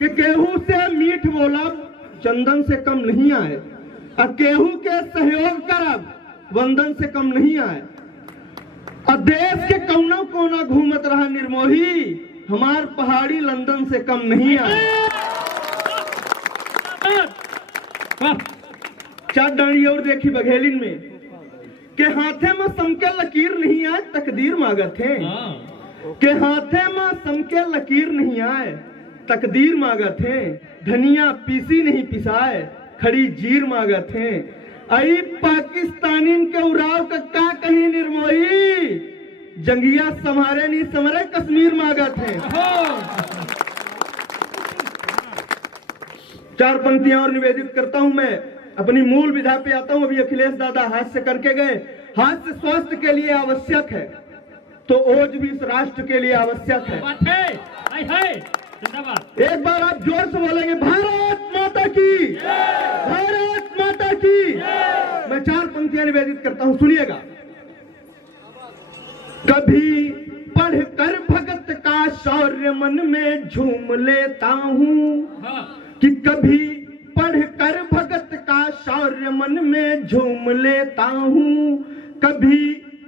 कि केहू से मीठ बोलब चंदन से कम नहीं आए, और केहू के सहयोग करब वंदन से कम नहीं आए। और देश के कौना कोना घूमत रहा निर्मोही, हमार पहाड़ी लंदन से कम नहीं आए। चार डाणी और देखी बघेलिन में के हाथे में समके लकीर नहीं आए, तकदीर मांगत है। के हाथे में समके लकीर नहीं आए, तकदीर मांगत है। धनिया पीसी नहीं पिसाए, खड़ी जीर मांगत है। आई पाकिस्तानी के उराव का कहीं निर्मोही, जंगिया समारे नहीं समरे कश्मीर मांगत है। चार पंक्तियां और निवेदित करता हूं। मैं अपनी मूल विधा पे आता हूं। अभी अखिलेश दादा हाथ से करके गए। हाथ से स्वास्थ्य के लिए आवश्यक है तो ओज भी इस राष्ट्र के लिए आवश्यक है। एक बार आप जोर से बोलेंगे भारत माता की, भारत माता की। मैं चार पंक्तियां निवेदित करता हूं, सुनिएगा। कभी पढ़कर भगत का शौर्य मन में झूम लेता हूं, कि कभी पढ़कर भगत का शौर्य मन में झूम लेता हूं। कभी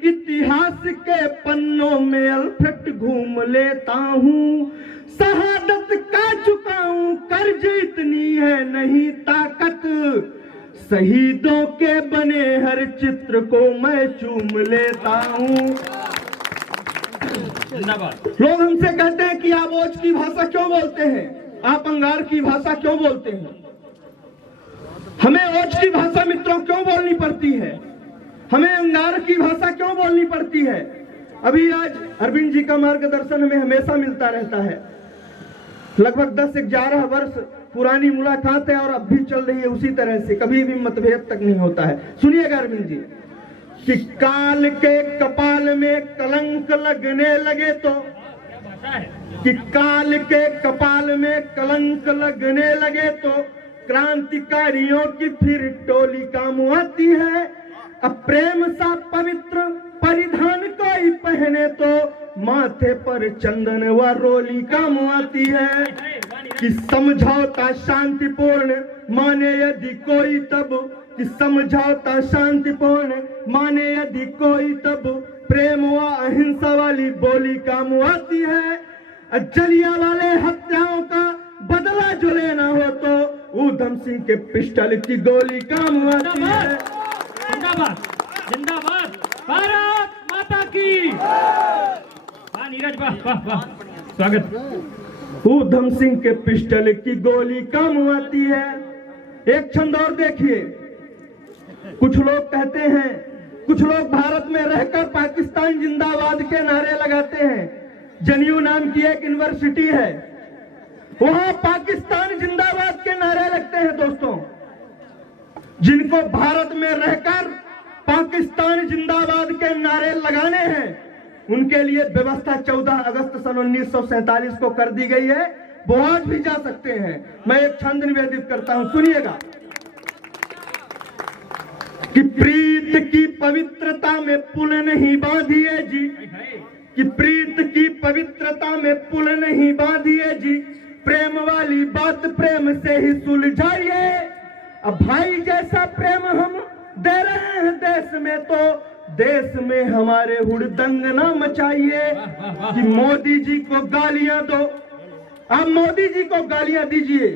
इतिहास के पन्नों में अलफट घूम लेता हूं। शहादत का चुकाऊं कर्ज इतनी है नहीं ताकत, शहीदों के बने हर चित्र को मैं चूम लेता हूं। लोग हमसे कहते हैं कि आप ओज की भाषा क्यों बोलते हैं, आप अंगार की भाषा क्यों बोलते हैं। हमें ओज की भाषा मित्रों क्यों बोलनी पड़ती है, हमें अंगार की भाषा क्यों बोलनी पड़ती है। अभी आज अरविंद जी का मार्गदर्शन हमें हमेशा मिलता रहता है। लगभग 10-11 वर्ष पुरानी मुलाकात है और अब भी चल रही है उसी तरह से, कभी भी मतभेद तक नहीं होता है। सुनिएगा अरविंद जी, कि काल के कपाल में कलंक लगने लगे तो, कि काल के कपाल में कलंक लगने लगे तो क्रांतिकारियों की फिर टोली काम आती है। अब प्रेम सा पवित्र परिधान कोई पहने तो माथे पर चंदन व रोली काम आती है। कि समझौता शांतिपूर्ण माने यदि कोई तब, कि समझौता शांतिपूर्ण माने यदि कोई तब प्रेम व अहिंसा वाली बोली काम आती है। जलियांवाले हत्याओं का बदला जो लेना हो तो ऊधम सिंह के पिस्टल की गोली काम आती है। जिंदाबाद जिंदाबाद भारत माता की। वाह नीरज, वाह वाह वाह, स्वागत। ऊधम सिंह के पिस्टल की गोली काम आती है। एक छंद और देखिए। कुछ लोग कहते हैं, कुछ लोग भारत में रहकर पाकिस्तान जिंदाबाद के नारे लगाते हैं। जनेयू नाम की एक यूनिवर्सिटी है, वहां पाकिस्तान जिंदाबाद के नारे लगते हैं। दोस्तों, जिनको भारत में रहकर पाकिस्तान जिंदाबाद के नारे लगाने हैं, उनके लिए व्यवस्था 14 अगस्त सन 1947 को कर दी गई है। वो आज भी जा सकते हैं। मैं एक छंद निवेदित करता हूं, सुनिएगा। कि प्रीत की पवित्रता में पुल नहीं बांधिए जी, कि प्रीत की पवित्रता में पुल नहीं बांधिए जी, प्रेम वाली बात प्रेम से ही सुलझाइए। अब भाई जैसा प्रेम हम दे रहे हैं देश में, तो देश में हमारे हुड़दंग ना मचाइए। कि मोदी जी को गालियां दो, आप मोदी जी को गालियां दीजिए,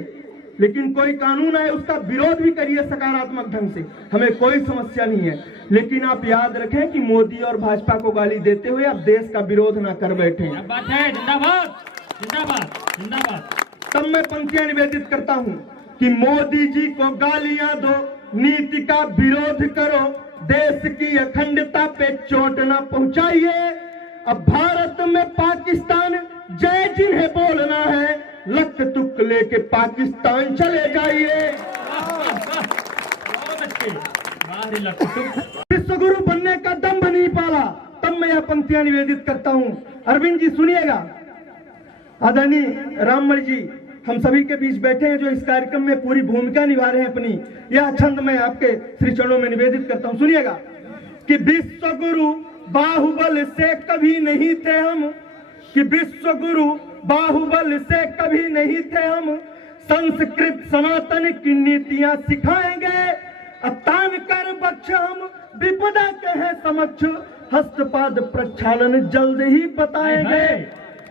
लेकिन कोई कानून है उसका विरोध भी करिए सकारात्मक ढंग से, हमें कोई समस्या नहीं है। लेकिन आप याद रखें कि मोदी और भाजपा को गाली देते हुए आप देश का विरोध ना कर बैठे। बात है, जिंदाबाद जिंदाबाद जिंदाबाद। तब मैं पंक्तियां निवेदित करता हूं कि मोदी जी को गालियां दो, नीति का विरोध करो, देश की अखंडता पे चोट ना पहुंचाइए। अब भारत में पाकिस्तान जय जिन्हें बोलना है, लक तुक लेके पाकिस्तान चले जाइए। विश्व गुरु बनने का दम नहीं पाला। तब मैं यह पंक्तियां निवेदित करता हूं। अरविंद जी सुनिएगा। आदरणीय राममल जी हम सभी के बीच बैठे हैं, जो इस कार्यक्रम में पूरी भूमिका निभा रहे हैं अपनी। यह छंद मैं आपके श्री चरणों में निवेदित करता हूं, सुनिएगा। कि विश्व गुरु बाहुबल से कभी नहीं थे हम, कि विश्व गुरु बाहुबल से कभी नहीं थे हम, संस्कृत सनातन की नीतियां सिखाएंगे, तान कर बख्श हम विपदा के हैं समक्ष, हस्तपाद प्रक्षालन जल्द ही बताएंगे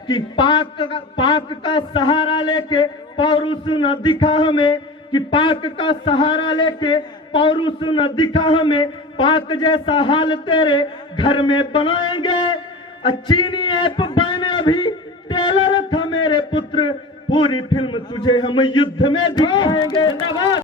कि पाक का सहारा लेके पौरुष न दिखा हमें, कि पाक का सहारा लेके पौरुष न दिखा हमें, पाक जैसा हाल तेरे घर में बनाएंगे। चीनी ऐप बैन अभी टेलर था मेरे पुत्र, पूरी फिल्म तुझे हम युद्ध में दिखाएंगे।